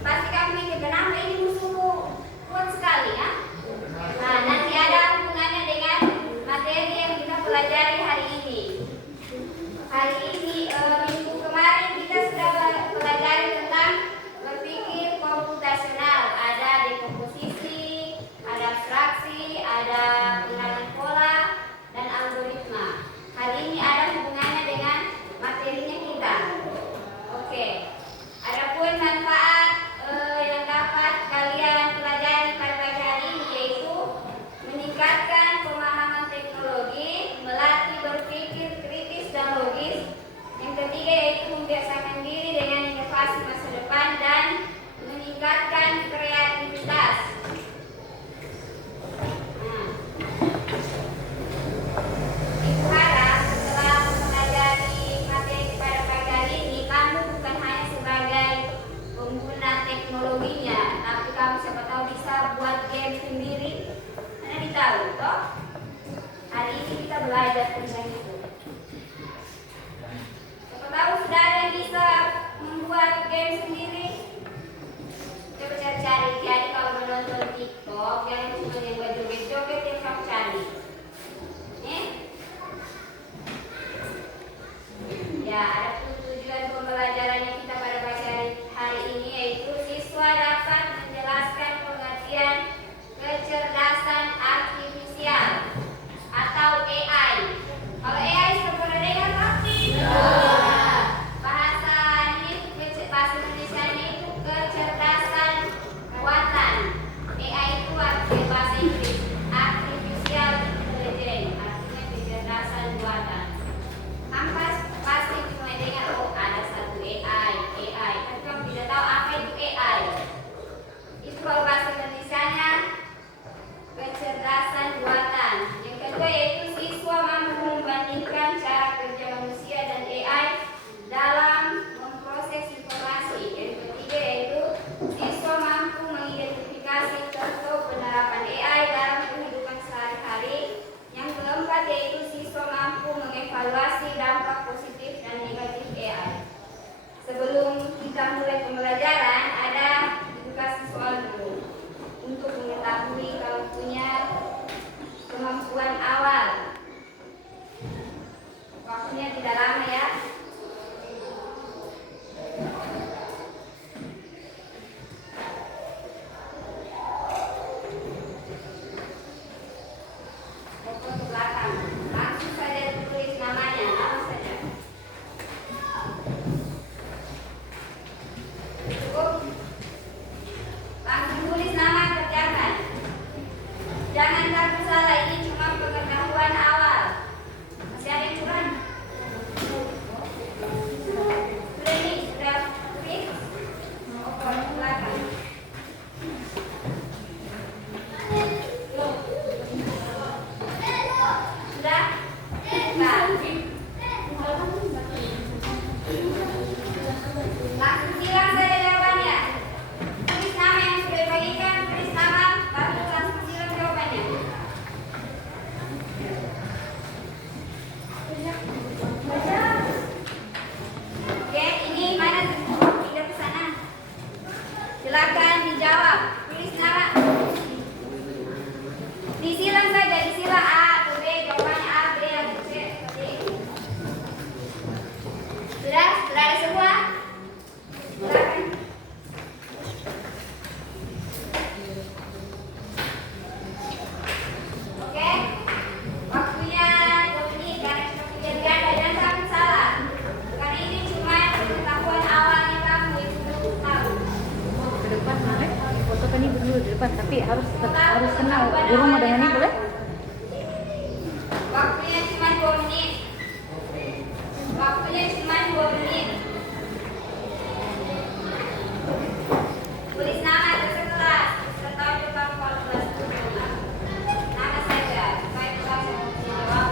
Pasti kamu mikir kenapa ini musuhku kuat sekali ya. Nah, nanti ada hubungannya dengan materi yang kita pelajari hari ini. Hari ini minggu kemarin kita sudah pelajari tentang berpikir komputasional. Ada dekomposisi, ada abstraksi, ada pengenalan pola dan algoritma. Hari ini ada hubungannya dengan materinya kita. Oke. Adapun manfaat yang dapat kalian pelajari pada pagi hari ini yaitu meningkatkan pemahaman teknologi, melatih berpikir kritis dan logis. Yang ketiga yaitu membiasakan diri dengan inovasi masa depan dan meningkatkan kreativitas. Ibu harap setelah mempelajari materi pada pagi hari ini, kamu bukan hanya sebagai pengguna teknologinya, tapi kamu siapa tahu bisa buat game sendiri. Anda ditahu toh? Hari ini kita belajar tentang itu. Siapa tahu sudah ada yang bisa membuat game sendiri. Coba cari-cari. Jadi kalau menonton TikTok, jangan cuma yang buat joget-joget yang kamu cari. Ya, ada tujuan pembelajarannya kita pada pagi hari ini yaitu siswa dapat menjelaskan pengertian kecerdasan artifisial atau AI. Kalau AI sudah pernah dengar kan? Bahasa Indonesia itu kecerdasan buatan. AI itu artinya bahasa Inggris artificial intelligence, artinya kecerdasan buatan. Ampas pasti cuma dengar ada satu AI, tapi kamu tidak tahu apa itu AI. Itu kalau bahasa Indonesianya kecerdasan buatan. Yang kedua yaitu siswa mampu membandingkan cara kerja manusia dan AI dalam memproses informasi. Yang ketiga yaitu siswa mampu mengidentifikasi contoh penerapan AI dalam kehidupan sehari-hari. Yang keempat yaitu siswa mampu mengevaluasi dampak positif dan negatif AI. Sebelum kita mulai pembelajaran, ada ibu kasih soal dulu untuk mengetahui kalau punya kemampuan awal. Waktunya tidak lama ya. Fokus ke belakang. Langsung saja tulis namanya, nama saja. Cukup. Langsung tulis nama, kerjakan. Jangan takut salah, ini cuma pengetahuan awal. Masih ada yang kurang? Sudah nih, sudah tulis. Fokus ke belakang. Sudah? Nah. Langsung silang saja jawabannya. Tulis nama yang sudah dibagikan, tulis nama, lalu langsung silang jawabannya. Oke, ini mana tidak ke sana. Silakan dijawab. Tulis nama. Disilang saja, disilang A atau B, jawabannya A, B atau C, seperti itu. Sudah? Sudah ada semua? Silakan. Oke. Waktunya 2 menit karena kita pilihan ganda, jangan takut salah. Karena ini cuma pengetahuan awalnya kamu itu belum tahu. Ke depan boleh? Foto kan ibu dulu di depan, tapi harus kenal. Guru mau dengan ini boleh? Waktunya cuma 2 menit. Waktunya cuma 2 menit. Tulis nama tersekelas, serta depan kelas dulu. Nama saja, supaya kelas yang menjawab.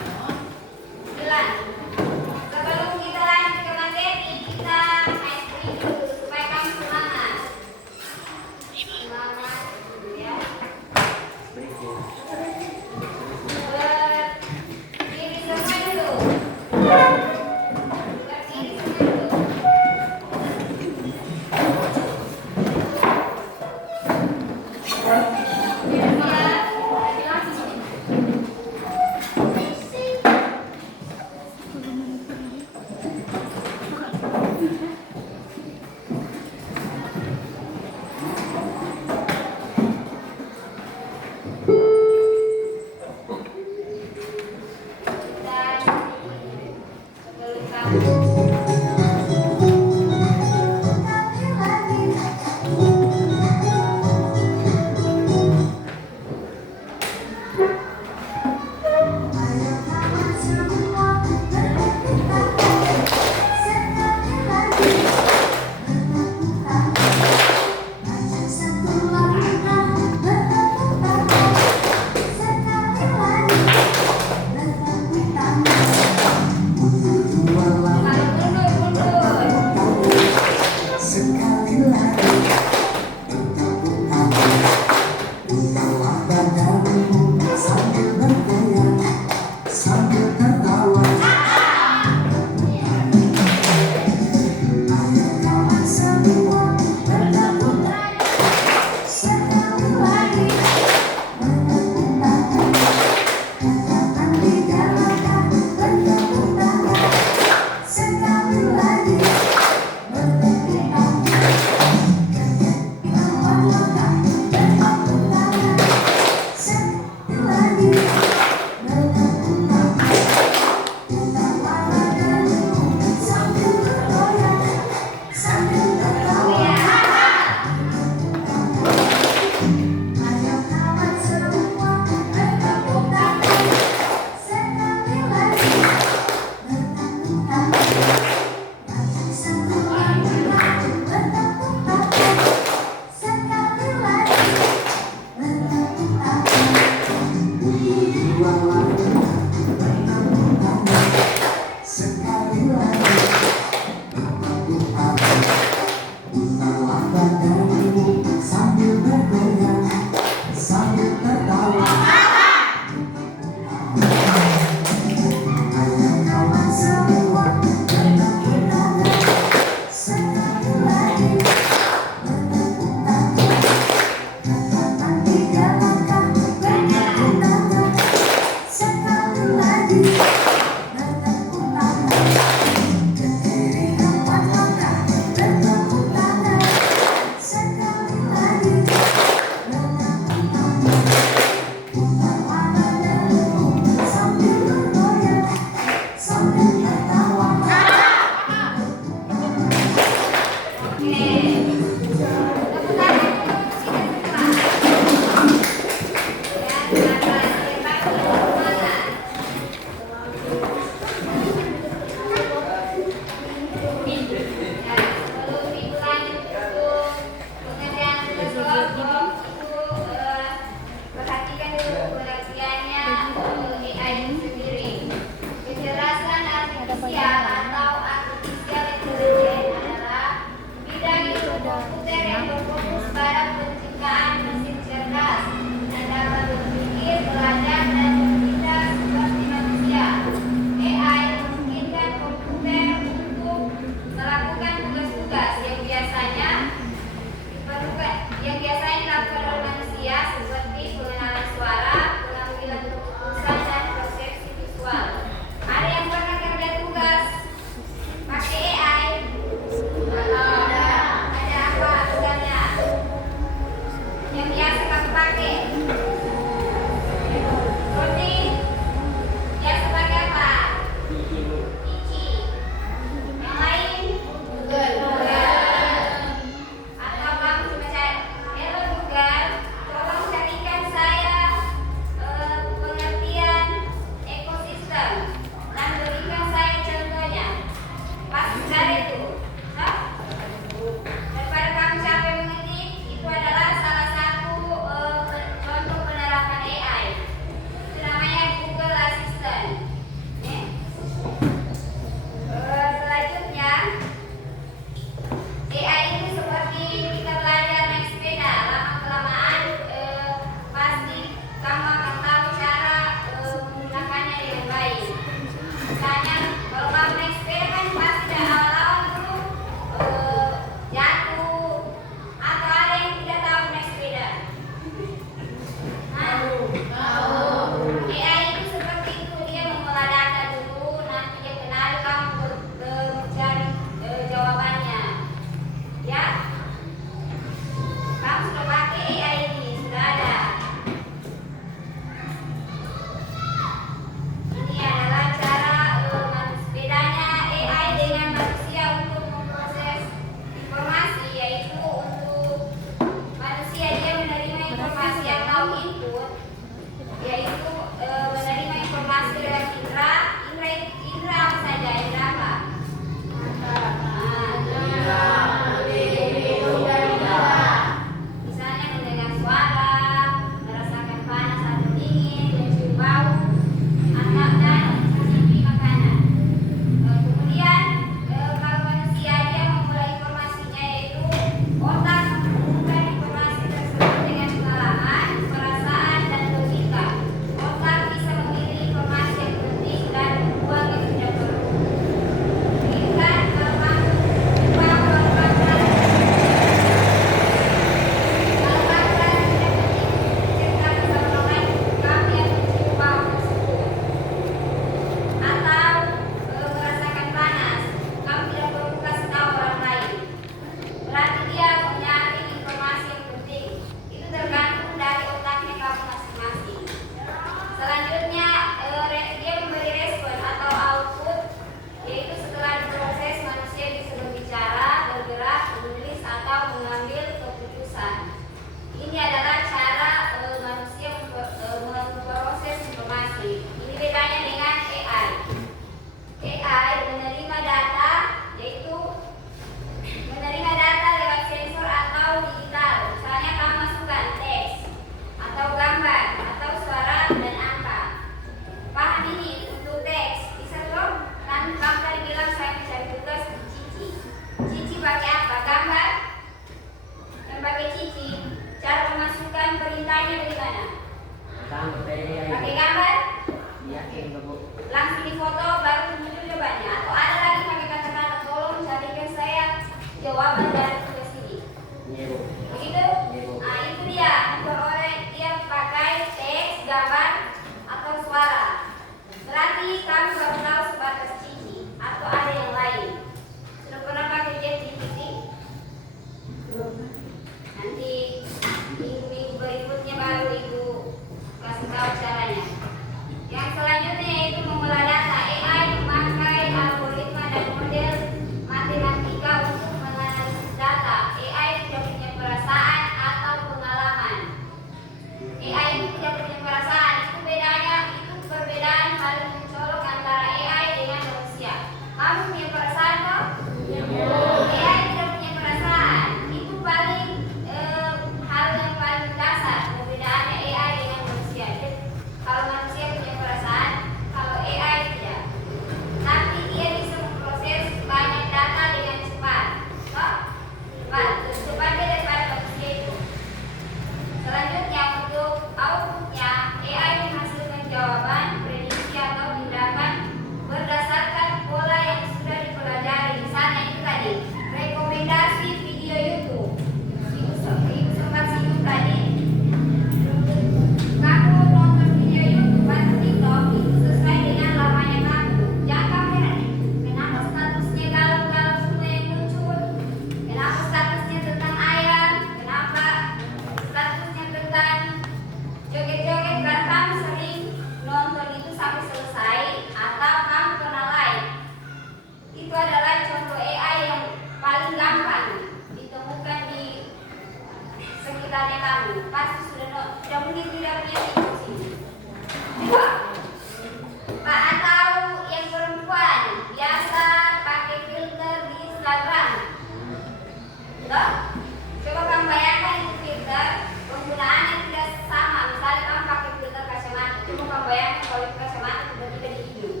kacamata, kalau itu kacamata berarti dari hidung.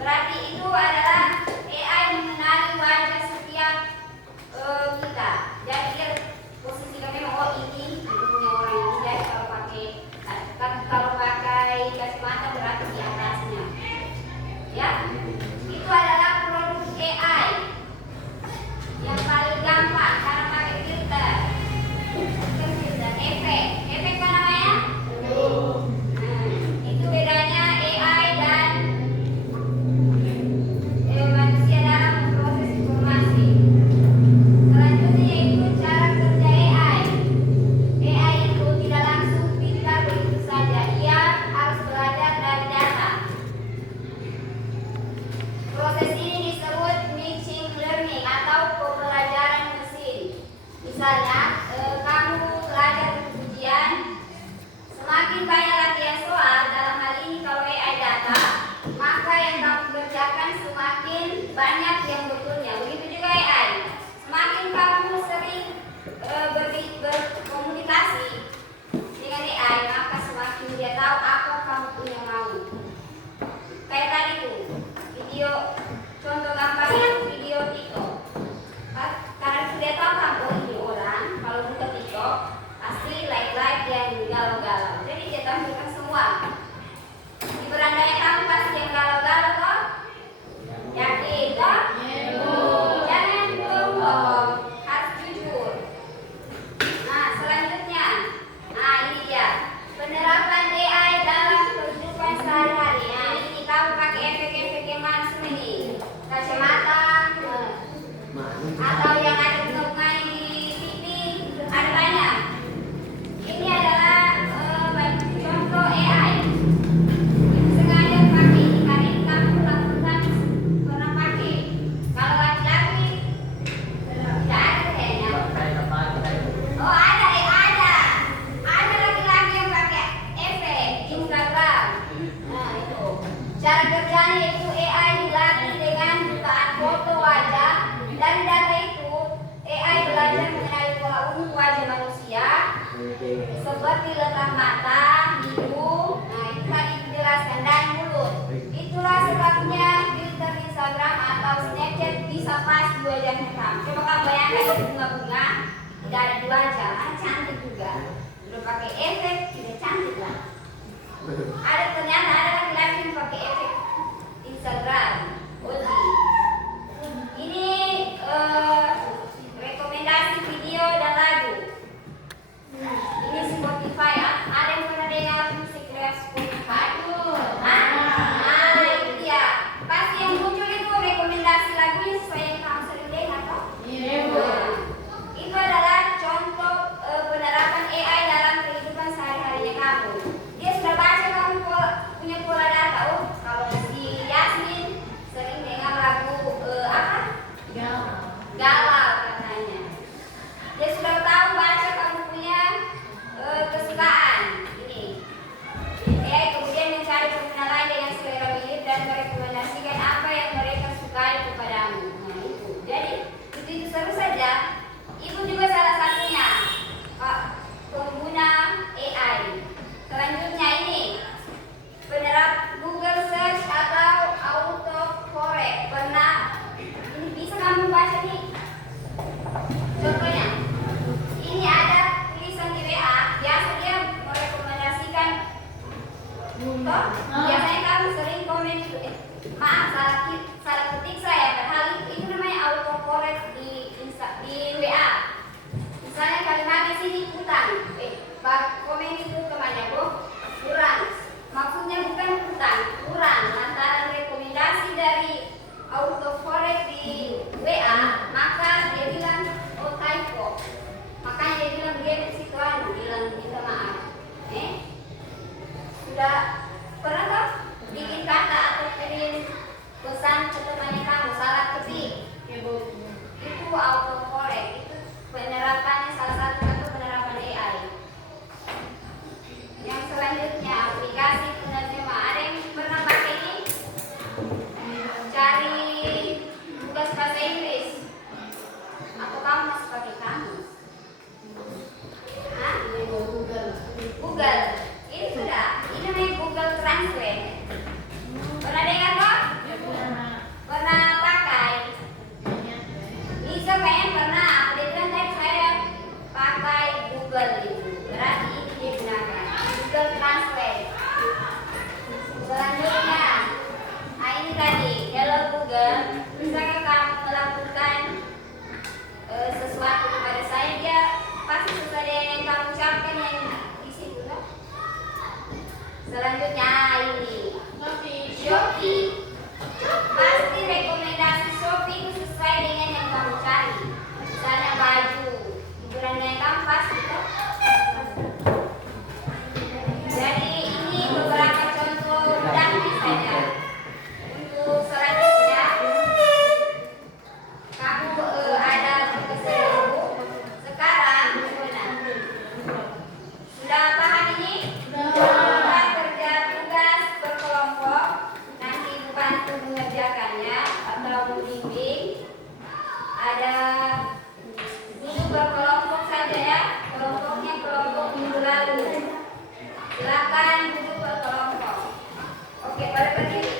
Berarti itu adalah AI mengenali wajah setiap kita. Jadi dia posisikan memang oh ini hidungnya orang ini. Jadi kalau pakai kacamata berarti di atasnya. Ya, itu adalah produk AI yang paling gampang karena pakai filter. Efek apa namanya? Nah, itu bedanya AI dan manusia dalam memproses informasi. Selanjutnya yaitu cara kerja AI. AI itu tidak langsung pintar begitu saja. Ia harus belajar dari data. Proses ini disebut machine learning atau pembelajaran mesin. Misalnya, kamu belajar ujian, semakin banyak latihan soal, dalam hal ini kalau AI data, maka yang kamu kerjakan semakin banyak yang betulnya. Begitu juga AI. Semakin kamu sering berkomunikasi dengan AI, maka semakin dia tahu apa kamu punya mau. Kayak tadi tuh, video contoh gampangnya video TikTok. Karena sudah tahu kan oh ini orang kalau buka TikTok pasti like yang galau-galau. Jadi dia tampilkan semua. Di berandanya kamu pasti yang galau-galau toh? Yakin toh? Jangan bohong, harus jujur. Nah selanjutnya, nah ini dia penerapan AI dalam kehidupan sehari-hari. Nah ini kamu pakai efek-efek yang mana semua ini? Kacamata, atau yang ada bunga-bunga di TV, ada banyak. Ini adalah contoh AI. Sengaja pakai ini karena ini kamu lakukan pernah pakai. Kalau laki-laki tidak ada kayaknya. Oh ada laki-laki yang pakai efek Instagram. Nah itu cara kerjanya itu AI dilatih dengan jutaan foto wajah. Dari data itu AI belajar mengenali pola umum wajah manusia seperti letak mata, hidung, nah itu tadi dijelaskan, dan mulut. Itulah sebabnya filter Instagram atau Snapchat bisa pas di wajahnya kamu. Coba kamu bayangkan itu bunga-bunga tidak ada di wajah, cantik juga. Udah pakai efek, tidak cantik lah. Ternyata ada laki-laki yang pakai efek Instagram, Oji. Ini rekomendasi video dan lagu. Ini Spotify. Ada yang pernah dengar musik rap Spotify? Itu dia. Pasti yang muncul itu rekomendasi lagunya sesuai yang kamu sering dengar toh? Itu adalah contoh penerapan AI dalam kehidupan sehari-harinya kamu. Dia sudah baca kamu punya pola data. Oh, kalau si Yasmin sering dengar lagu apa? Galau katanya. Dia sudah tahu baca kamu punya kesukaan. Ini. Kemudian mencari pengguna lain dengan selera mirip dan merekomendasikan apa yang mereka sukai kepadamu. Nah itu. Jadi itu seru saja. Ibu juga salah satunya pengguna AI. Selanjutnya ini penerap Google Search atau autocorrect. Pernah ini bisa kamu baca nih? Contohnya, ini ada tulisan di WA. Biasa dia merekomendasikan toh? Biasanya kamu sering komen itu. Maaf, salah ketik saya. Padahal itu namanya autocorrect di WA. Misalnya kalimatnya sini utang. Komen itu kemana bro? Kurang. Maksudnya bukan utang, kurang. Lantaran rekomendasi dari autocorrect di WA, maka dia bilang oh typo. Makanya dia bilang dia situ bilang minta maaf. Sudah pernah toh bikin kata atau kirim pesan ke temannya kamu salah ketik? Itu autocorrect. Itu penerapannya salah satu contoh penerapan AI. Yang selanjutnya aplikasi penerjemah. Ada yang pernah pakai ini? Cari tugas bahasa Inggris. Atau kamu masih pakai kamus? Google. Ini sudah sesuatu kepada saya, dia pasti sesuai dengan yang kamu ucapkan yang di situ kan? Selanjutnya ini Shopee. Pasti rekomendasi Shopee itu sesuai dengan yang kamu cari. Misalnya baju, ukuran yang kamu pasti kan? Jadi ini beberapa contoh mudahnya saja. Untuk selanjutnya, kamu ada tugas kelompok. Sekarang sudah paham ini? Kita kerja tugas berkelompok. Nanti bantu mengerjakannya atau membimbing. Ada duduk berkelompok saja ya. Kelompoknya kelompok minggu lalu. Silakan duduk berkelompok. Oke, pada berdiri.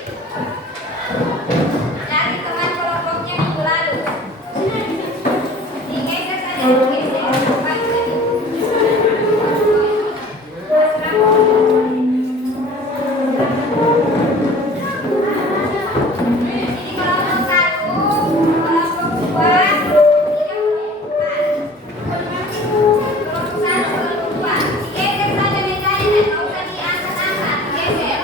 Cari teman kelompoknya minggu lalu. Digeser saja, digeser. Bukan tadi. Ini kelompok satu, kelompok dua, tiga, empat. Kelompok satu, kelompok dua. Digeser saja mejanya, nggak usah diangkat-angkat. Digeser.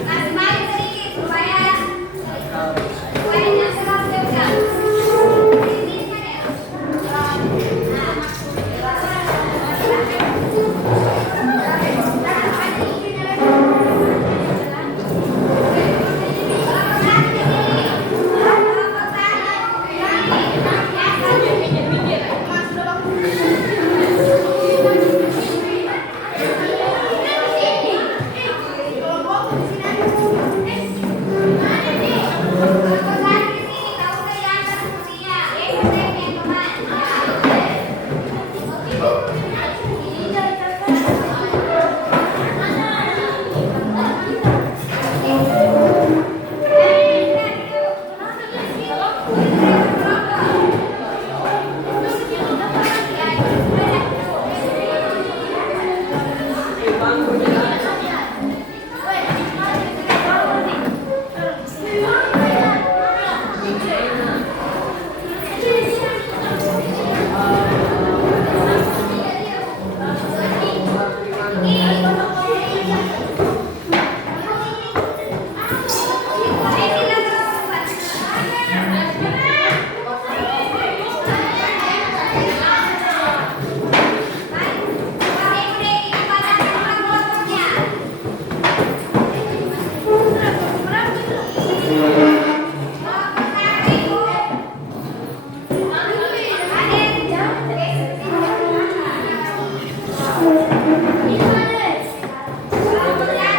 Kasih main sedikit supaya jangan terlalu dekat. Sedikit saja. Kelompok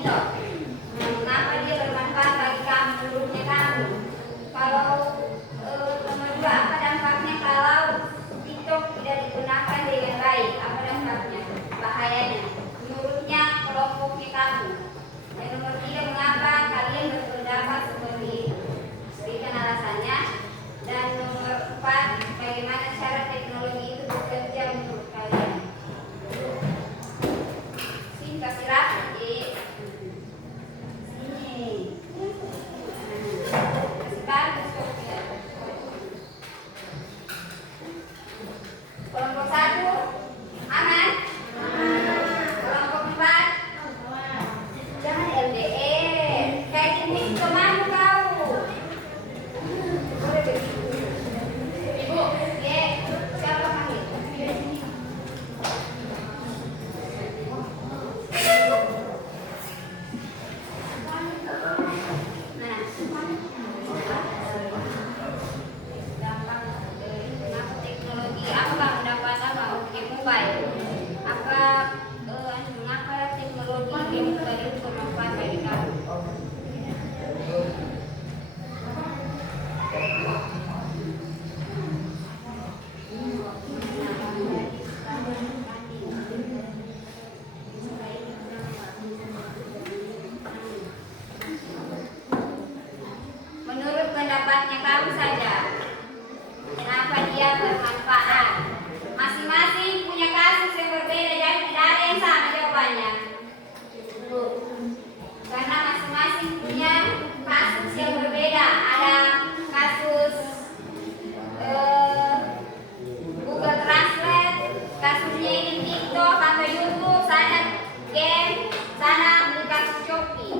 TikTok. Mengapa dia bermanfaat bagi kamu, menurutnya kamu? Kalau nomor 2, apa dampaknya kalau TikTok tidak digunakan dengan baik? Apa dampaknya? Bahayanya? Menurutnya kelompoknya kamu. Dan nomor 3, mengapa kalian berpendapat seperti itu? Berikan alasannya. Dan nomor 4, bagaimana cara teknologi itu bekerja menurut kalian? Sini kasih rapi, sini. Kasih bagus kok ya. Kelompok 1, aman? Kelompok 4, jangan LDR. Kayak gini kemana kau? Boleh begitu. Ibu, siapa panggil? Nah, teknologi apa mendapat apa? Game mobile. Apa mengapa teknologi game mobile itu bermanfaat bagi kamu? Menurut pendapatnya kamu saja, kenapa dia bermanfaat? Masing-masing punya kasus yang berbeda, jadi tidak ada yang sama jawabannya. Karena masing-masing punya kasus yang berbeda. Ada kasus Google Translate, kasusnya ini TikTok atau YouTube, sana game, sana beli kasus Shopee.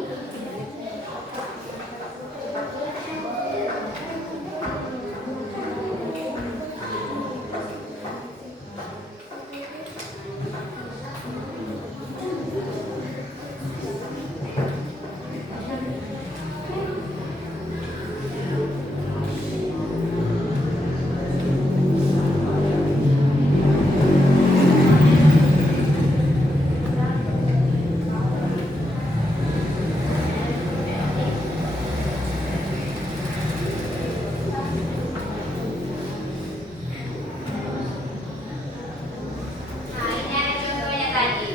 Nah, ini ada contohnya tadi.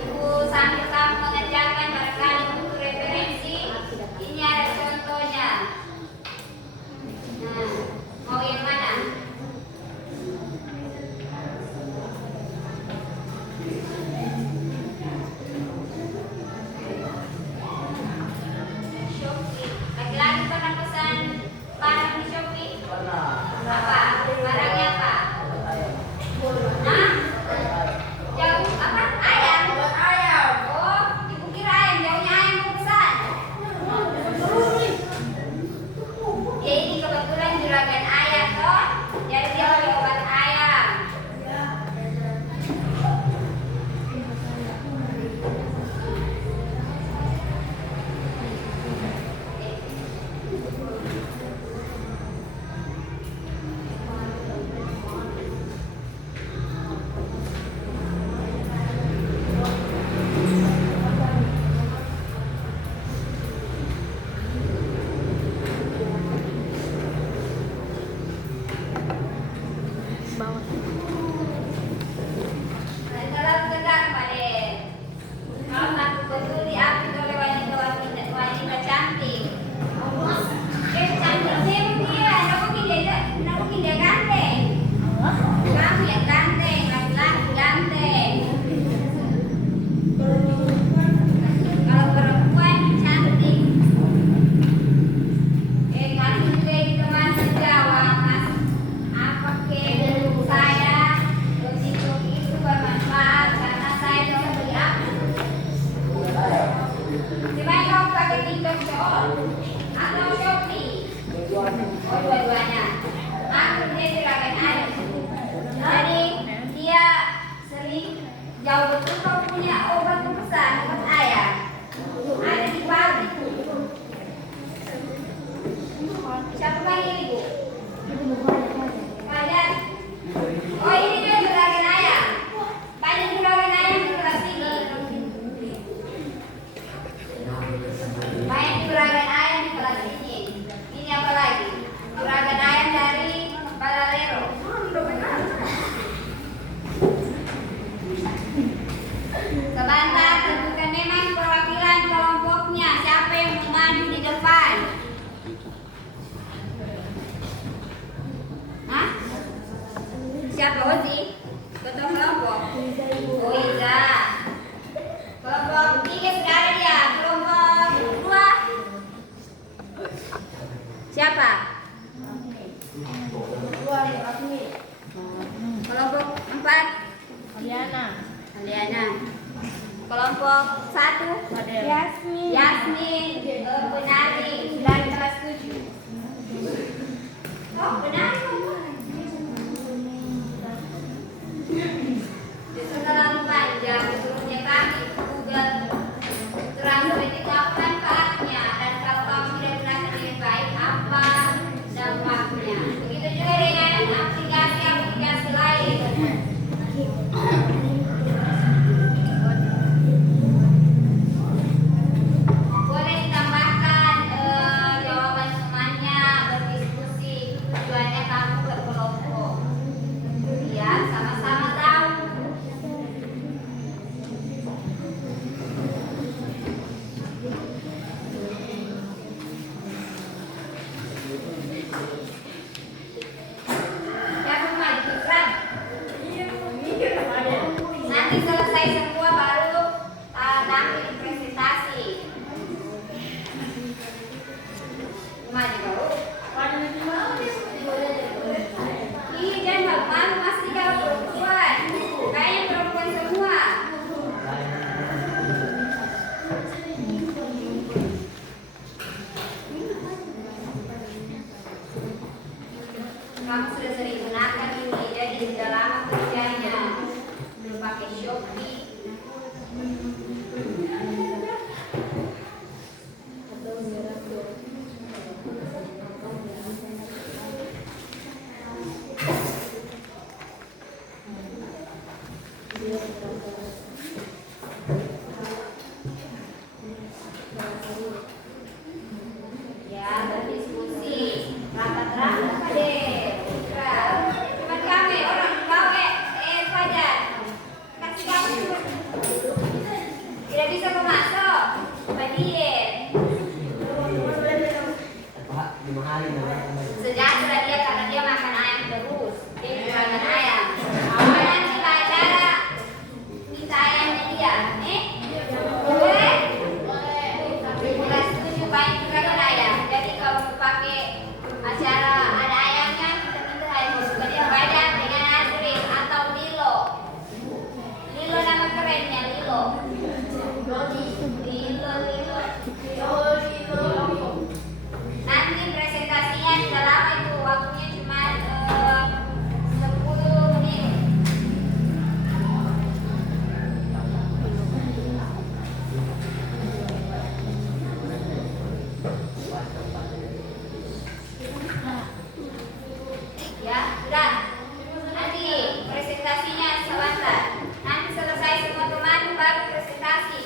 Ibu sambil kamu mengerjakan barangkali buku referensi. Ini ada contohnya. Nah, mau yang mana? Shopee. Lagi-lagi pernah pesan barang di Shopee? Apa? Barangnya apa? Hah? Jauh apa? Ayam? Oh, ibu kira ayam, jauhnya ayam mau pesan. Ya ini kebetulan juragan ayam toh, jadi dia beli obat ayam. Bawah. Dalam tegang pada kalau aku betul diambil oleh wanita cantik. Cantik siapa dia? Nak mungkin dia ganteng. Kamu yang ganteng, laki-laki ganteng. Kalau perempuan cantik. Kasih juga di teman sejawat, mas. Apa ke saya? TikTok itu bermanfaat karena saya bisa beli apa? Gimana kau pakai TikTok Shop atau Shopee? Oh, dua-duanya. Aku dia juragan ayam. Jadi dia sering jauh betul kau punya obat pesan obat ayam. Ada di pabrik. Siapa panggil ibu? Banyak. Oh ini juga juragan ayam. Banyak juragan ayam di kelas ini. siapa Ozi? Ketua kelompok. Oh Iza. Kelompok 3 sudah ada dia. Kelompok 2 siapa? Kelompok 4 Aliana. Kelompok 1 Yasmin. Penari dari kelas 7. Oh, penari. Setelah panjang turunnya kami Google Translate itu apa manfaatnya, dan kalau kamu tidak gunakan dengan baik apa dampaknya. Begitu juga dengan aplikasi-aplikasi lain. Boleh ditambahkan jawaban semuanya, berdiskusi, tujuannya kamu berkelompok. Ya, sama-sama tahu. Siapa maju Pusat? Nanti selesai semua baru tampil presentasi. Maju baru. Ih, jangan malu, masih kalau perempuan. Kayaknya perempuan semua. Kamu sudah sering gunakan ini, jadi sudah lama kerjanya. Belum pakai Shopee. Ya, berdiskusi. Rapat-rapat deh. Cuma kami orang bawa Fajar. Kasih kamu tidak bisa memasuk. Padien. Sejahtera dia karena dia makan ayam terus. Dia makan ayam. Nanti cara minta ayamnya dia. Boleh? Kelas 7 baik juga kan ayam. Jadi kalau mau pakai acara ada ayamnya, kita minta ayam juga dia Fajar dengan Azrin atau Lilo. Lilo nama kerennya Lilo. Nanti presentasinya sudah lama itu, waktunya cuma 10 menit. Ya, sudah. Nanti presentasinya sebentar. Nanti selesai semua teman baru presentasi.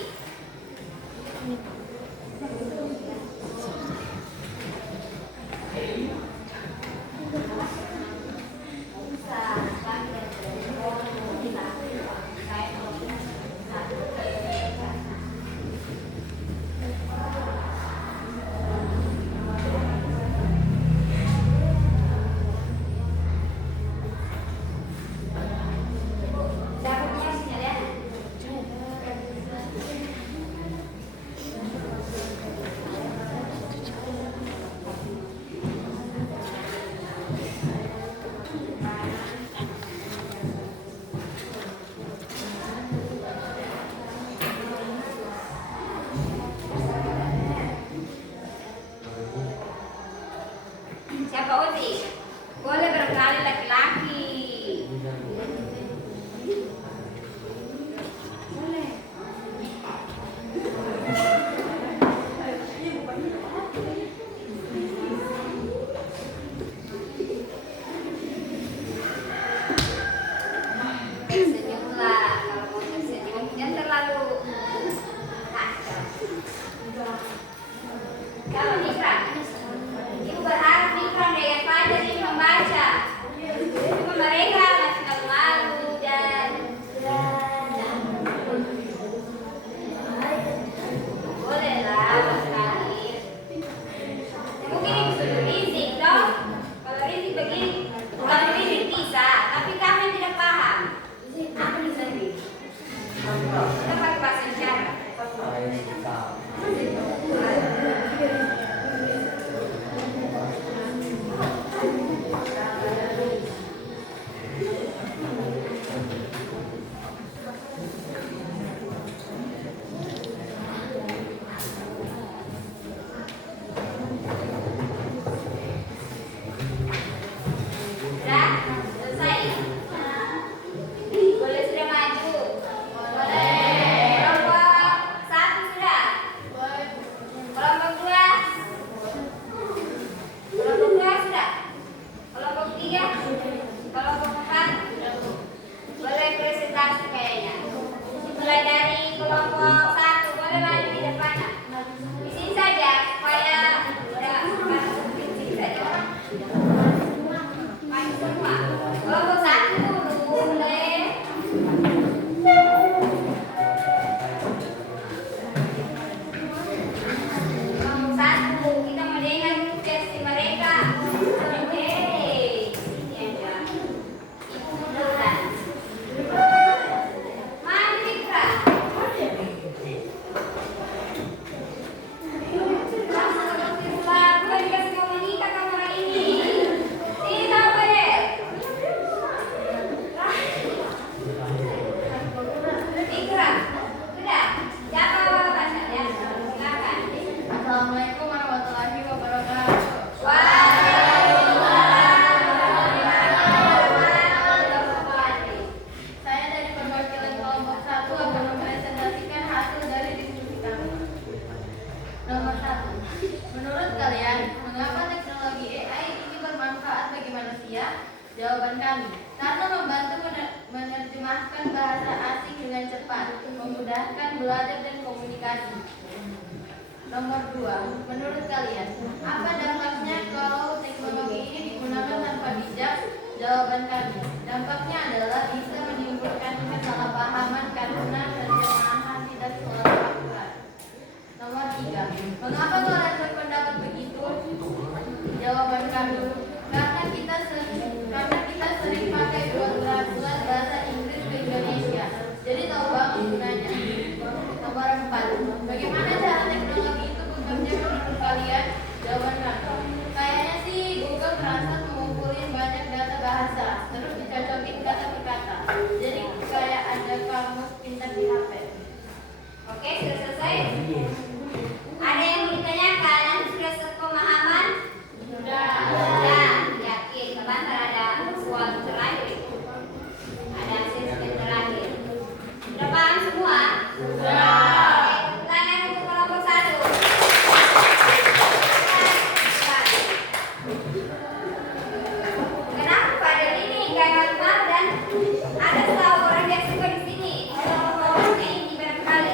Assalamualaikum warahmatullahi wabarakatuh. Saya dari perwakilan kelompok 1 akan mempresentasikan hasil dari diskusi kami. Nomor 1. Menurut kalian, mengapa teknologi AI ini bermanfaat bagi manusia? Jawaban kami, karena membantu menerjemahkan bahasa asing dengan cepat, memudahkan belajar dan komunikasi. Nomor 2. Menurut kalian, apa dampaknya kalau teknologi ini digunakan tanpa bijak? Jawaban kami, dampaknya adalah bisa menimbulkan kesalahpahaman karena terjemahan tidak selalu akurat. Nomor 3. Mengapa kalian berpendapat begitu? Jawaban kami, karena kita sering pakai surat bahasa Inggris ke Indonesia, jadi tahu banget gunanya. Nomor 4. Bagaimana cara teknologi itu bekerja menurut kalian? Jawaban kami, kayaknya sih Google Translate mengumpulin banyak data bahasa, terus dicocokin kata per kata, jadi kayak ada kamus pintar di HP. Oke, sudah selesai. Ada yang mau ditanyakan? Nanti sudah sepemahaman? Sudah. Yakin? Sebentar ada soal terakhir. Ada asesmen terakhir. Sudah paham semua? Sudah. Oke, tangan untuk kelompok 1. Kenapa pada ini nggak malu-malu dan ada selalu orang yang suka di sini? Kelompoknya ini barangkali.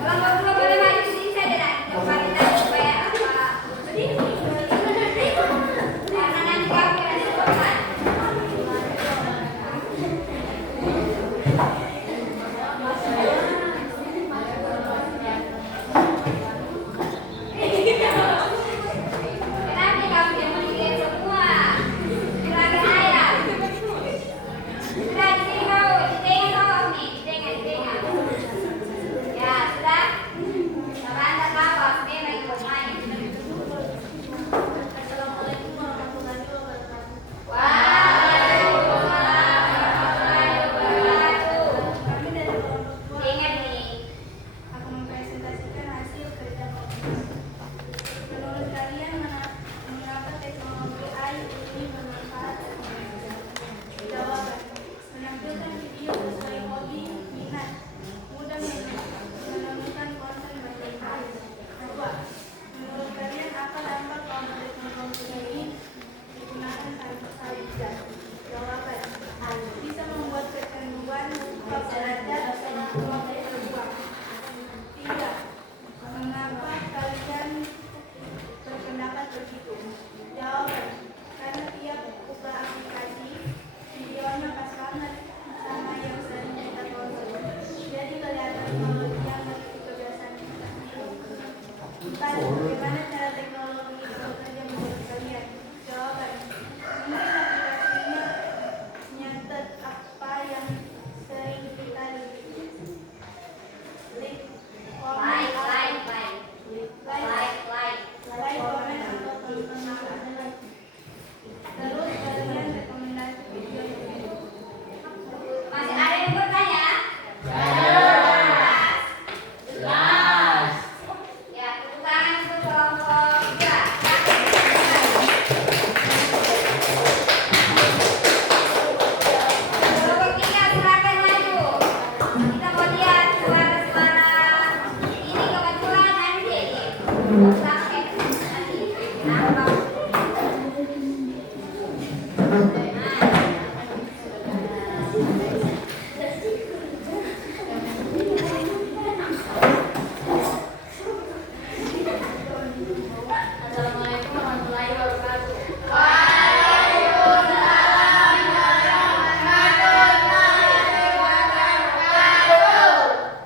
Kelompok 2 boleh maju di sini saja dan coba kita supaya apa? Berdiri. Karena nanti kamu yang disebutkan. Kenapa kamu yang melihat semua? Silakan ayah. Sudah di sini kau, ditengah nih, ditengah. Ya sudah. Sebentar lawas, memang ikut main. Assalamualaikum warahmatullahi wabarakatuh. Waalaikumsalam warahmatullahi wabarakatuh. Kami dari kelompok 2 Ingat nih. akan mempresentasikan hasil kerja kelompok. Menurut kalian, mengapa teknologi AI ini bermanfaat bagi manusia? Jawaban, menampilkan video sesuai hobi, minat, mudah menemukan konten bermanfaat. 2. Menurut kalian, apa dampak kalau teknologi ini digunakan tanpa bijak? Jawaban, bisa membuat kecanduan, lupa belajar, dan waktu terbuang. 3. Mengapa kalian berpendapat begitu? Jawaban, karena tiap buka aplikasi, videonya pas banget sama yang sering kita tonton. Jadi kelihatan kalau dia ngerti kebiasaan kita sendiri. 4. Bagaimana cara teknologi itu bekerja menurut kalian? Jawaban, mungkin aplikasinya nyatet apa yang sering kita klik, komen, like, komen, atau tonton lagi. Terus kalian rekomendasi video yang Masih ada yang bertanya? Jelas. Ya, tepuk tangan untuk kelompok 3. Kelompok 3 silakan maju. Kita mau lihat suara-suara. Ini kebetulan nanti. Sampai nanti. Nampak. Assalamualaikum warahmatullahi wabarakatuh.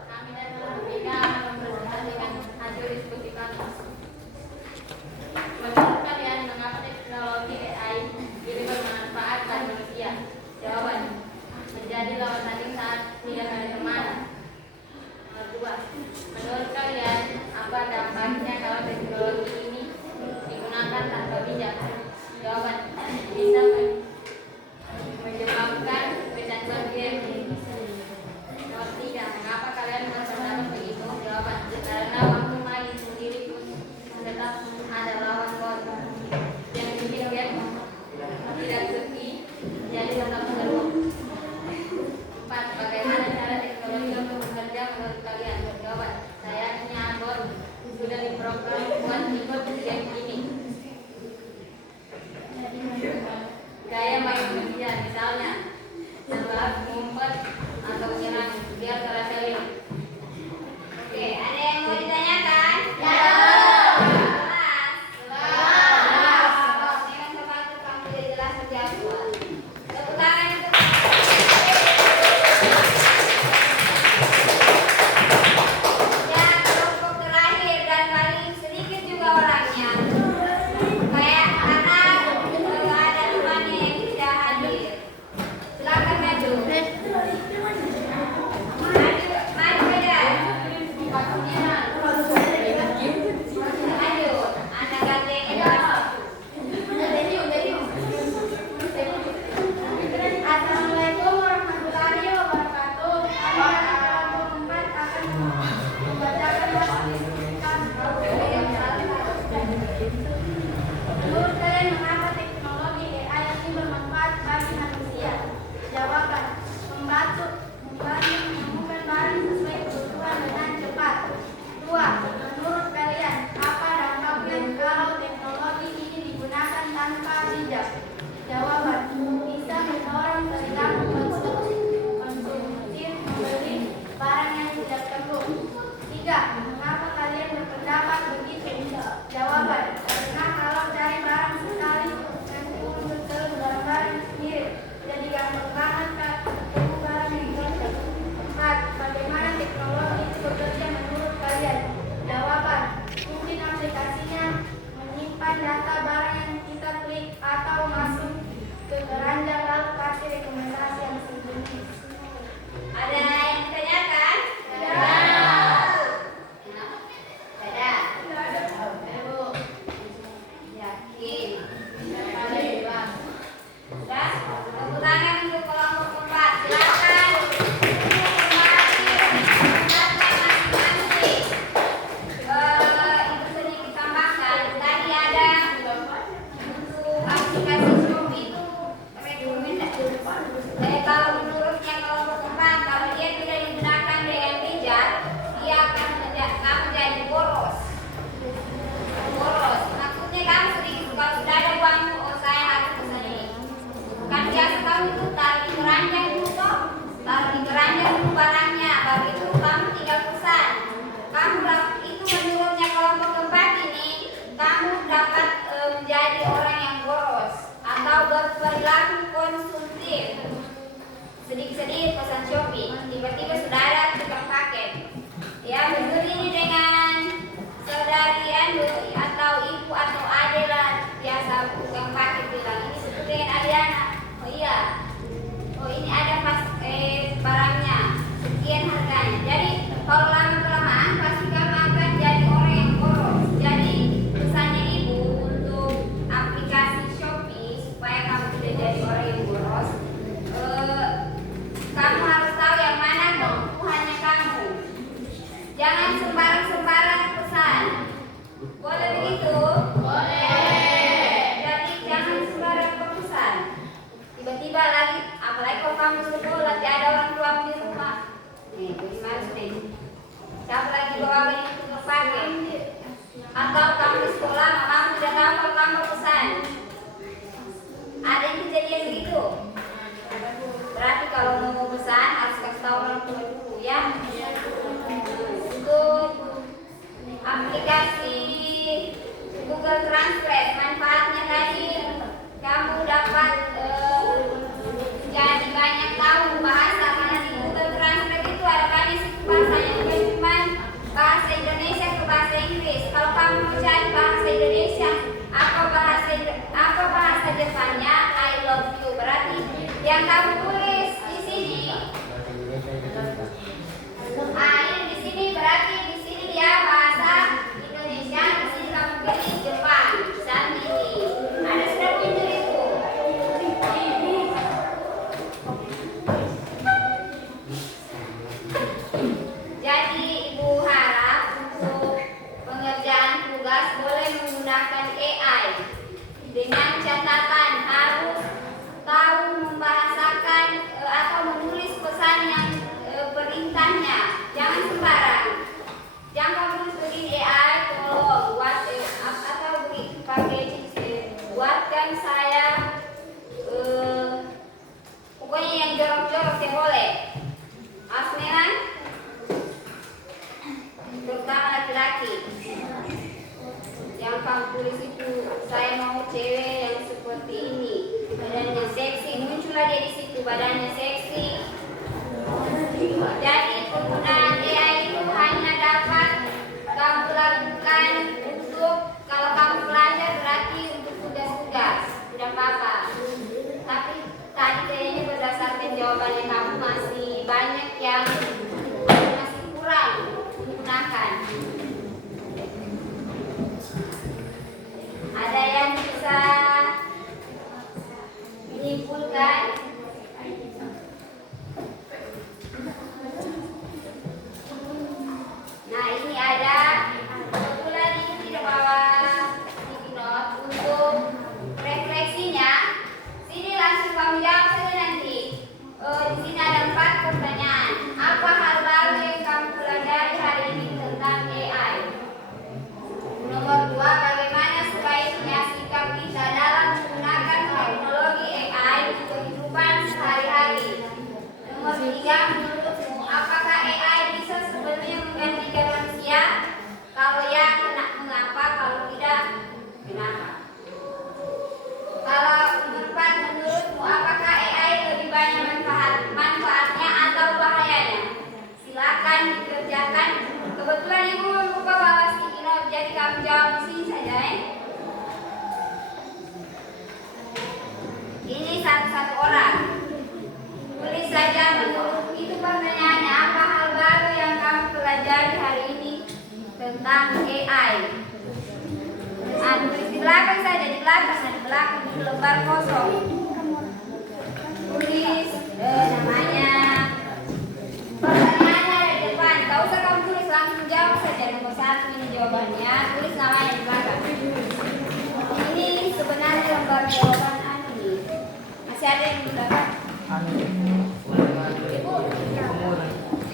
Kami dari kelompok 3 akan mempresentasikan hasil diskusi kami. Menurut kalian, mengapa teknologi AI ini bermanfaat bagi manusia? Jawaban, menjadi lawan tanding saat tidak ada teman. Nomor 2. Menurut kalian, apa dampaknya kalau teknologi ini digunakan tanpa bijak? Jawaban, bisa menyebabkan kecanduan game. Nomor 3. Mengapa kalian berpendapat begitu? Jawaban, karena waktu main sendiri pun tetap bukan tipe yang ini. Gaya main media misalnya tembak, ngumpet, atau menyerang biar terasa real. Oke, ada yang mau ditanyakan? Ya. Jelas. Jangan membantu kamu jadi jelas lebih akurat. Tepuk tangan untuk ya, kelompok terakhir dan paling sedikit juga orangnya. Kayak karena ada temannya yang tidak hadir. Silakan maju. Maju ya. Maju. Anak ganteng itu. Assalamualaikum warahmatullahi wabarakatuh. Kelompok 4 akan membacakan menurut kalian mengapa teknologi AI ini bermanfaat bagi manusia? Jawaban: membantu menemukan barang sesuai kebutuhan dengan cepat. 2. Menurut kalian apa dampaknya kalau teknologi ini digunakan tanpa bijak? Jawaban: bisa mendorong perilaku konsumtif membeli barang yang tidak perlu. 3. Mengapa kalian berpendapat begitu? Jawaban: karena kalau cari barang sekali dan untuk barang-barang mirip, jadi gampang banget kan ketemu barang yang cocok. 4. Bagaimana teknologi itu bekerja menurut kalian? Jawaban: mungkin aplikasinya menyimpan data barang yang kita klik atau masuk ke keranjang lalu kasih rekomendasi yang sejenis. Ada yang ditanyakan? Ya. Ada. Yakin. Sudah? Tepuk tangan untuk kelompok 4. Silakan. Masing-masing. Itu sedikit tambahkan. Tadi ada untuk aplikasi Shopee itu rekomendasi. Kalau menurutnya kelompok 4, kalau dia tidak digunakan dengan bijak, dia akan kamu jadi boros. Boros. Maksudnya kamu sedikit kalau sudah ada uangmu, oh saya harus pesan ini. Kan biasa kamu itu taruh di keranjang dulu toh, taruh di keranjang dulu barangnya, baru itu kamu tinggal pesan. Kamu itu menurutnya kelompok 4 ini, kamu dapat menjadi orang yang boros atau berperilaku konsumtif. Sedikit-sedikit pesan Shopee, tiba-tiba sudah ada tukang paket. Ya, begini dengan saudari Anu atau ibu atau adik lah, biasa tukang paket bilang ini seperti dengan Adiana. Oh iya, oh ini ada barangnya sekian harganya. Jadi kalau lama kelamaan pasti kamu akan jadi orang yang boros. Jadi pesannya ibu untuk aplikasi Shopee supaya kamu tidak jadi orang yang boros. Kamu harus tahu yang mana kebutuhannya kamu. Jangan sembarang pesan. Boleh begitu? Boleh. Jadi jangan sembarang pesan. Tiba-tiba lagi, apalagi kalau kamu sekolah, tidak ada orang tua di rumah. Nih, bagaimana nih? Siapa lagi bawa ini untuk pakai? Atau kamu di sekolah, kamu tidak tahu kalau kamu pesan. Ada yang kejadian begitu? Berarti kalau mau pesan harus kasih tahu orang tua dulu ya. Untuk aplikasi Google Translate, manfaatnya tadi kamu dapat jadi banyak tahu bahasa, karena di Google Translate itu ada banyak bahasanya, bukan cuma bahasa Indonesia ke bahasa Inggris. Kalau kamu mencari bahasa Indonesia, apa bahasa Jepangnya I love you, berarti yang kamu tulis di sini di sini berarti di sini dia bahasa Indonesia, di sini kamu pilih Jepang. Misalnya ini ada sudah pinter itu. Jadi ibu harap untuk pengerjaan tugas boleh menggunakan AI dengan catatan harus tahu membahasakan atau menulis pesan yang perintahnya. Jangan sembarang. Jangan menulis begini AI tolong kamu tulis itu, saya mau cewek yang seperti ini, badannya seksi. Muncullah dia di situ, badannya seksi. Jadi penggunaan AI itu hanya dapat kamu lakukan untuk kalau kamu belajar, berarti untuk tugas-tugas, tidak apa-apa. Tapi tadi kayaknya berdasarkan jawabannya kamu masih banyak yang masih kurang digunakan. Ada yang bisa menyimpulkan? Nah, ini ada kebetulan ini tidak bawa sticky note untuk refleksinya. Sini langsung kamu jawab saja nanti. Di sini ada 4 pertanyaan. Apa hal baru yang kamu pelajari hari ini tentang AI? Nomor 2, bagaimana sebaiknya sikap kita dalam menggunakan teknologi AI untuk kehidupan sehari-hari? Nomor 3, menurutmu apakah AI bisa sebenarnya menggantikan manusia? Kalau ya, mengapa? Kalau tidak, kenapa? Kalau nomor 4, menurutmu apakah AI lebih banyak manfaatnya atau bahayanya? Silakan dikerjakan. Kebetulan ibu lupa bawa sticky note, jadi kamu jawab di sini saja ya. Ini satu-satu orang. Tulis saja menurut itu pertanyaannya, apa hal baru yang kamu pelajari hari ini tentang AI? Nah, tulis di belakang saja, di belakang di lembar kosong. Tulis namanya. Pertanyaannya ada di depan. Gak usah kamu tulis, langsung jawab saja. Nomor 1 ini jawabannya. Tulis namanya di belakang. Ini sebenarnya lembar jawaban ini. Masih ada yang di belakang? Ibu?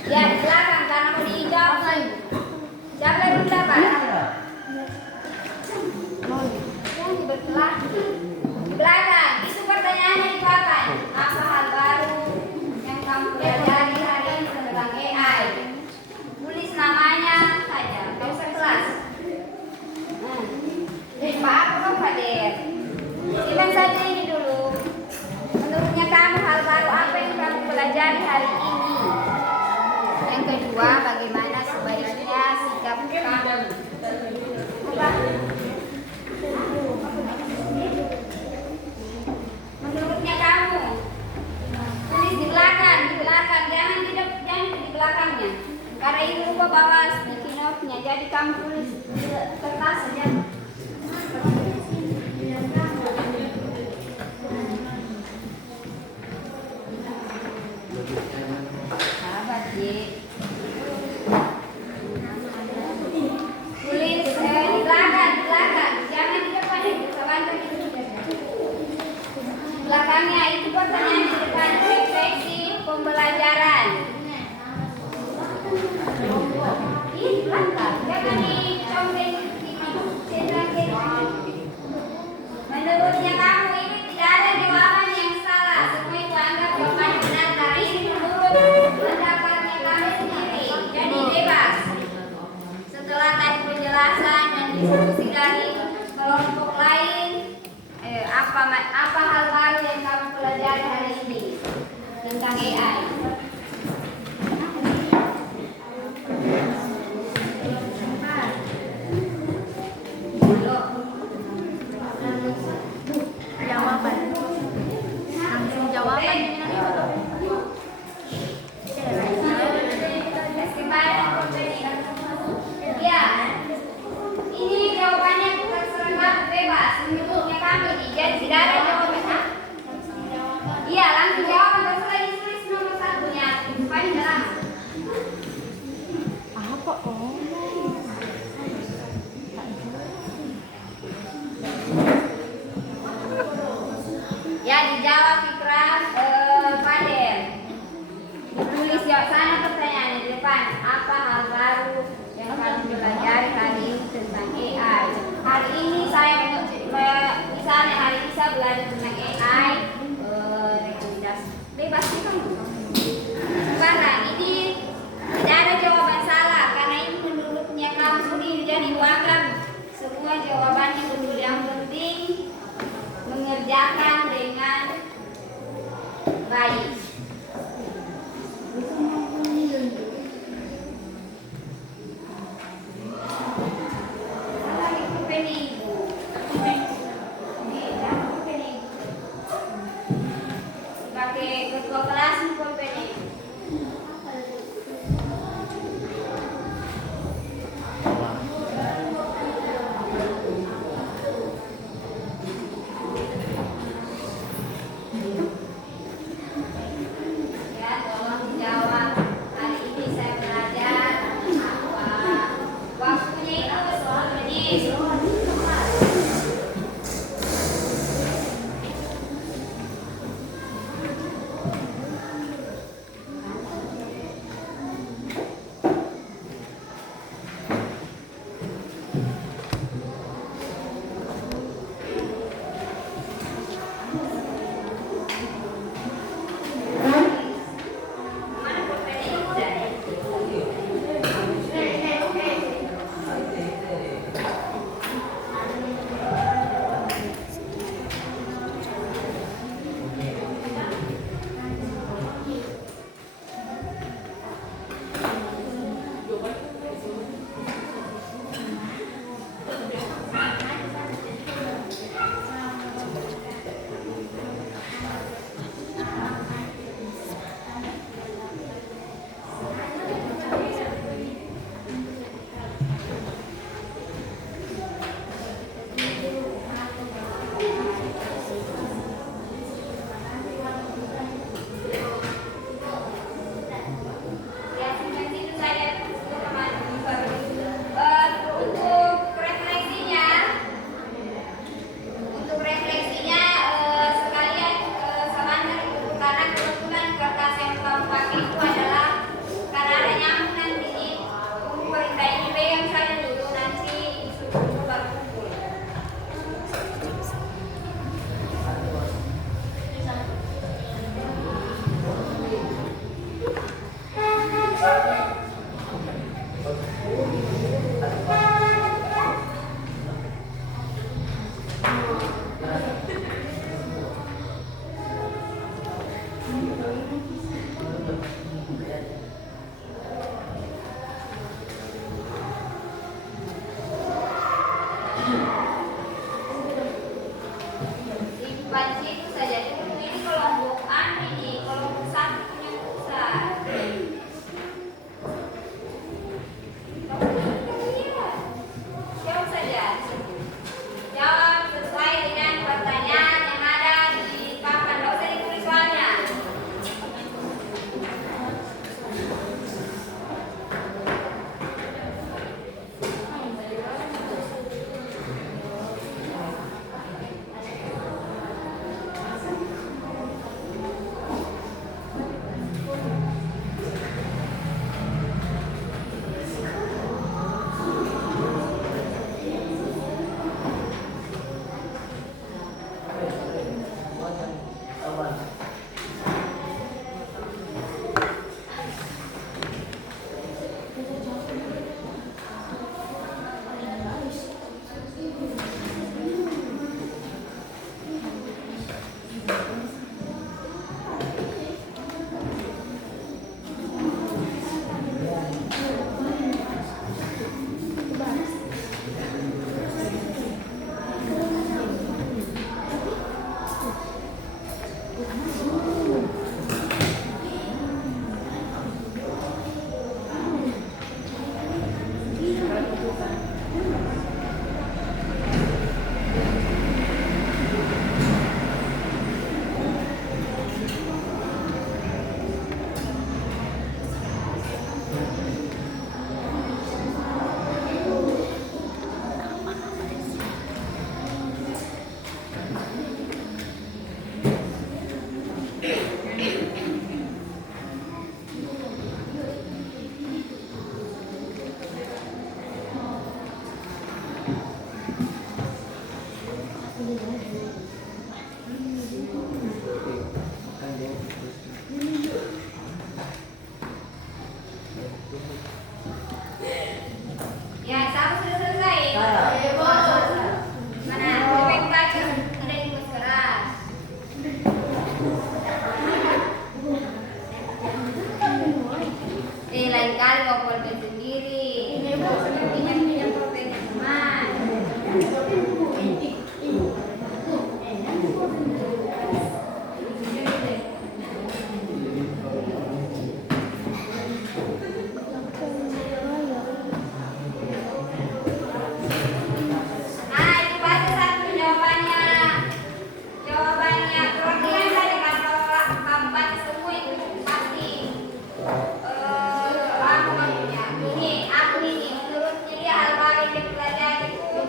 Ya, di belakang karena mau dijawab lagi. Siapa yang belum dapat? Yang di belakang. Di belakang. Itu pertanyaannya di belakang. Apa hal baru yang kamu pelajari hari ini tentang AI? Tulis namanya saja. Gak usah kelas. Pak apa Pak Der? Simpan saja ini dulu. Menurutnya kamu hal baru apa yang kamu pelajari hari ini? Yang kedua, bagaimana sebaiknya sikap kamu? Apa? Menurutnya kamu? Tulis di belakang, jangan di belakangnya. Karena ibu lupa bawa sticky note-nya, jadi kamu tulis di kertas saja. Sahabat J. Tulis di belakang, jangan di depan ya, sahabat. Belakangnya itu pertanyaan di depan, refleksi pembelajaran. Ini belakang, jangan dicombreng di centang. Menurutnya kamu ini tidak ada jawaban yang salah, semua itu anggap jawaban benar. Karena ini menurut pendapatnya kamu sendiri, jadi bebas. Setelah tadi penjelasan dan diskusi dari kelompok lain, apa hal baru yang kamu pelajari hari ini tentang AI? Jawaban. Langsung jawaban ini nanti foto. Ya, ini jawabannya terserah bebas. Menurutnya kami jadi tidak ada jawaban. Iya, langsung jawab. Terserah ditulis nomor 1-nya. Paling jelas. Apa? Oh. Ya, dijawab Fikras Pader. Ditulis ya sana pertanyaannya di depan. Apa hal baru yang kamu pelajari hari ini tentang AI? Hari ini saya misalnya hari ini saya belajar tentang AI. Rekomendasi bebas sih kamu. Sekarang ini tidak ada jawaban salah karena ini menurutnya kamu sendiri, jadi buangkan semua jawaban Mana pulpennya udah? Ya, sampai situ saja teman-teman. Untuk refleksinya sekalian Samantha karena kebetulan kertas yang kamu pakai itu adalah karena ada nyamuk nanti pemerintah ini pegang saja dulu nanti suruh baru kumpul. Simpan situ saja dulu. Ini kelompok ini kelompok satu punya pusat. Jawab saja di situ. Jawab sesuai dengan pertanyaan yang ada di papan. Tidak usah ditulis soalnya. Ya, sama sudah selesai. Mana pulpen baca ada di mas keras. Lain kali kau pulpen sendiri. Pinjam pulpennya teman. Nah, itu baca satu jawabannya. Jawabannya perhatian saja kalau kamu baca semua itu pasti aku maksudnya. Ini aku ini menurut dia hal baru yang dipelajari itu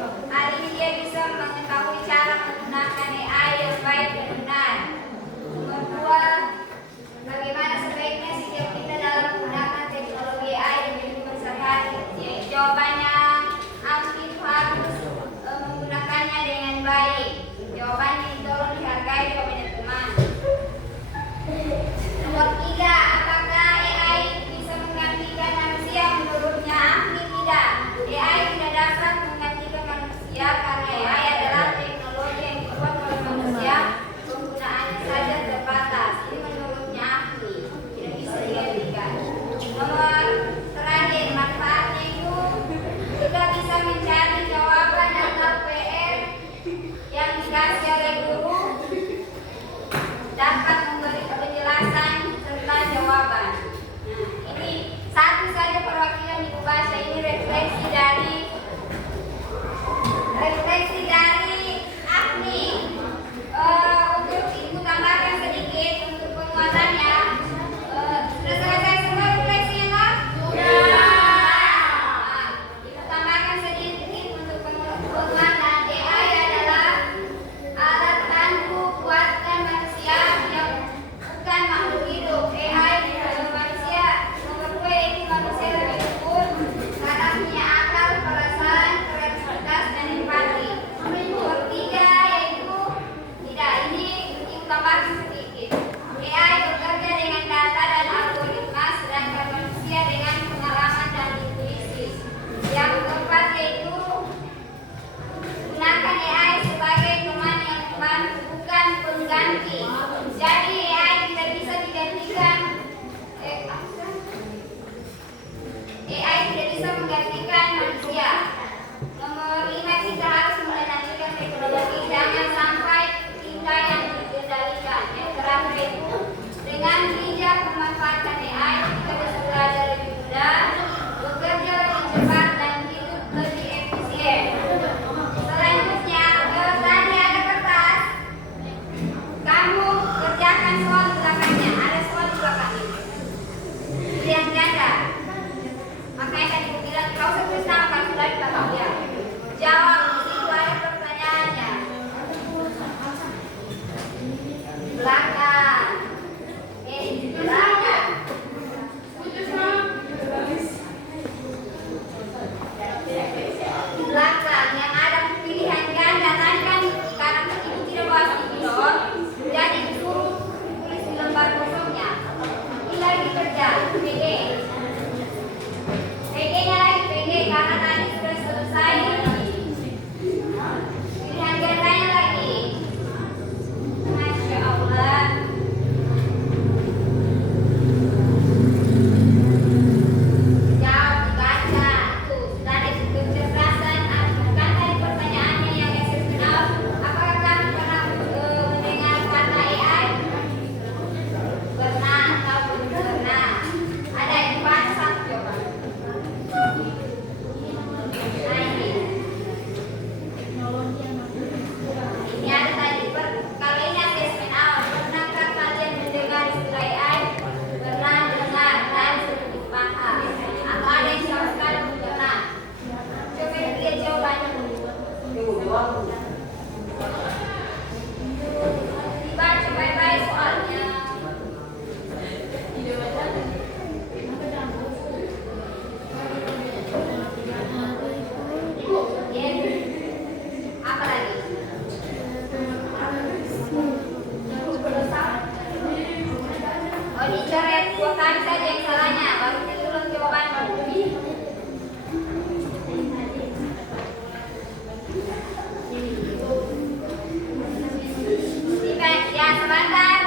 Ya sebentar,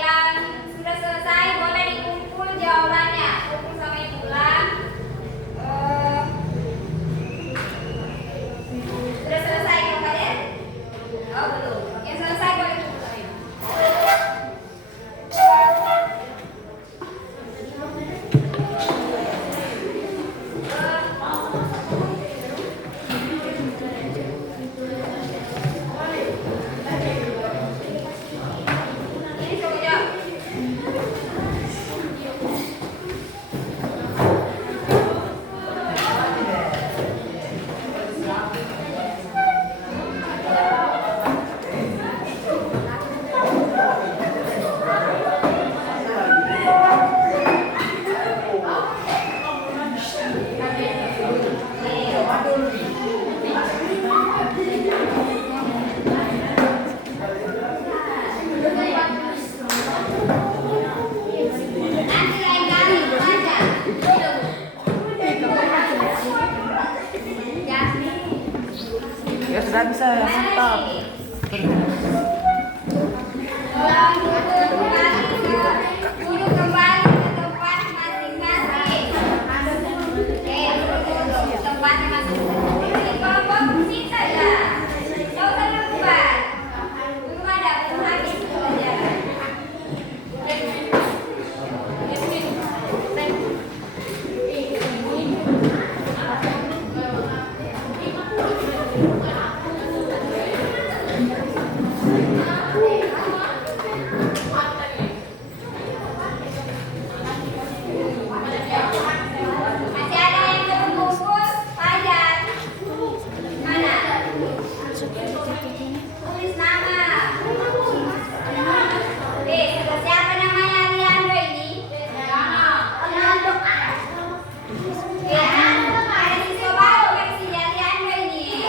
yang sudah selesai boleh dikumpul jawabannya, kumpul sampai pulang. Sudah selesai ya kalian? Oh belum. Yang selesai boleh kumpul sampai. Ini coba jawab. Nanti lain kali belajar. Ya sudah bisa, mantap. Duduk kembali ke tempat masing-masing. Oke, duduk ke tempatnya masing-masing. Ini kelompok sini saja. Nggak usah berdebat. Belum ada, belum habis pelajaran. Masih ada yang belum kumpul? Fajar. Mana? Tulis nama. Siapa namanya Aliando ini? Aliando. Ada siswa baru versi Aliando ini.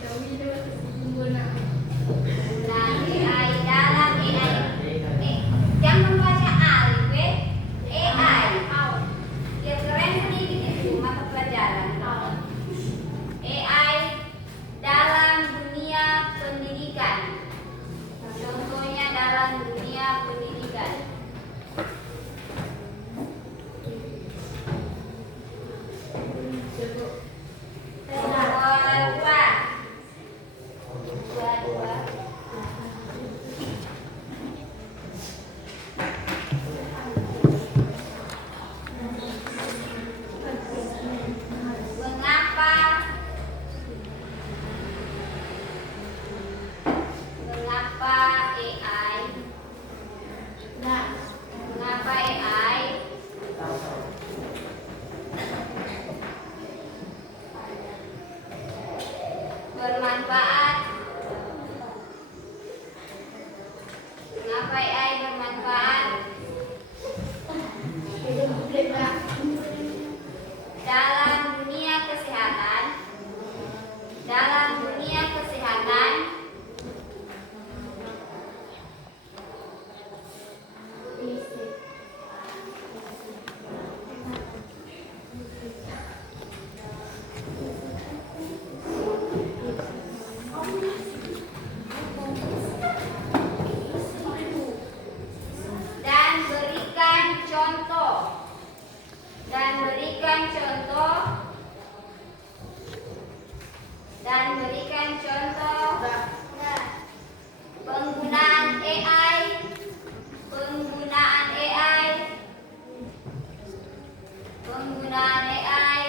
Penggunaan AI dalam AI. Jangan membaca alif AI. Yang keren sedikit itu mata pelajaran. AI dalam dunia pendidikan. Contohnya dalam dunia pendidikan. Dua. Mengapa AI? Mengapa AI bermanfaat? Mengapa AI bermanfaat? Dalam dunia kesehatan. Dalam dunia kesehatan. Dan berikan contoh. Dan berikan contoh. Dan berikan contoh. Penggunaan AI. Penggunaan AI. Penggunaan AI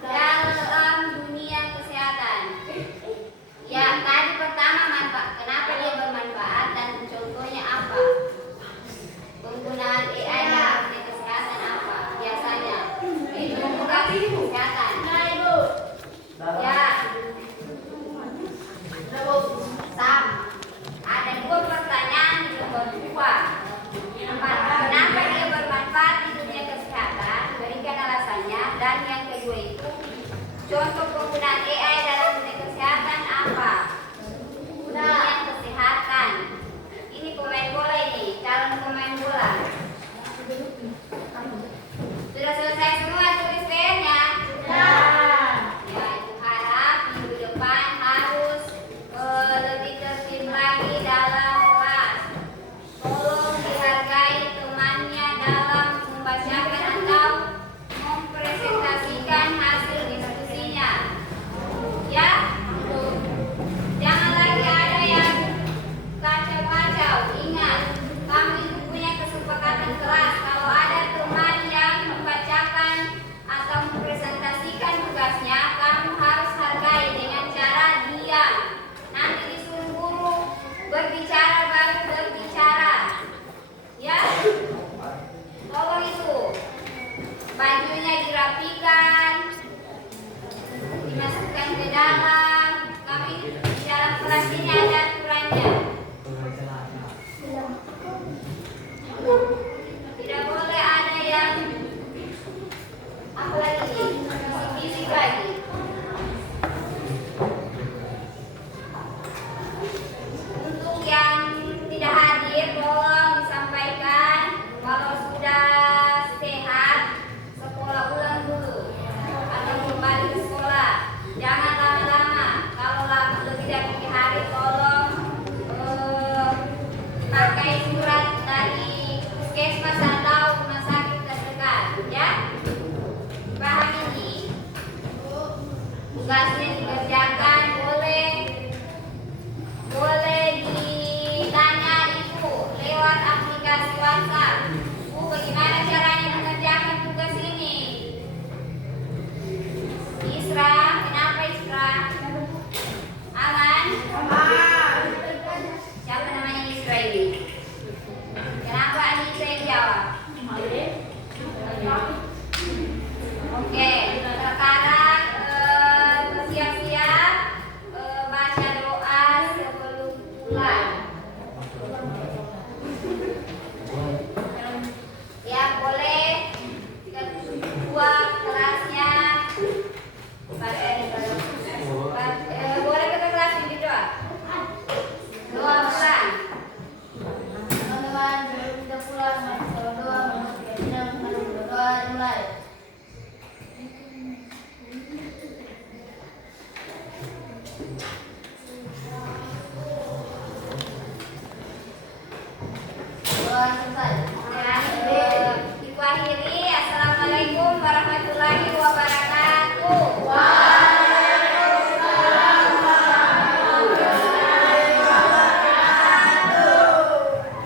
dalam dunia kesehatan. Ya, tadi pertama manfaat. Kenapa dia bermanfaat dan contohnya apa? Penggunaan AI dalam dunia kesehatan apa? Biasanya itu memudahkan kesehatan. Ya. Ada dua pertanyaan di nomor 2. Kenapa dia bermanfaat di dunia kesehatan? Berikan alasannya. Dan yang kedua itu contoh penggunaan AI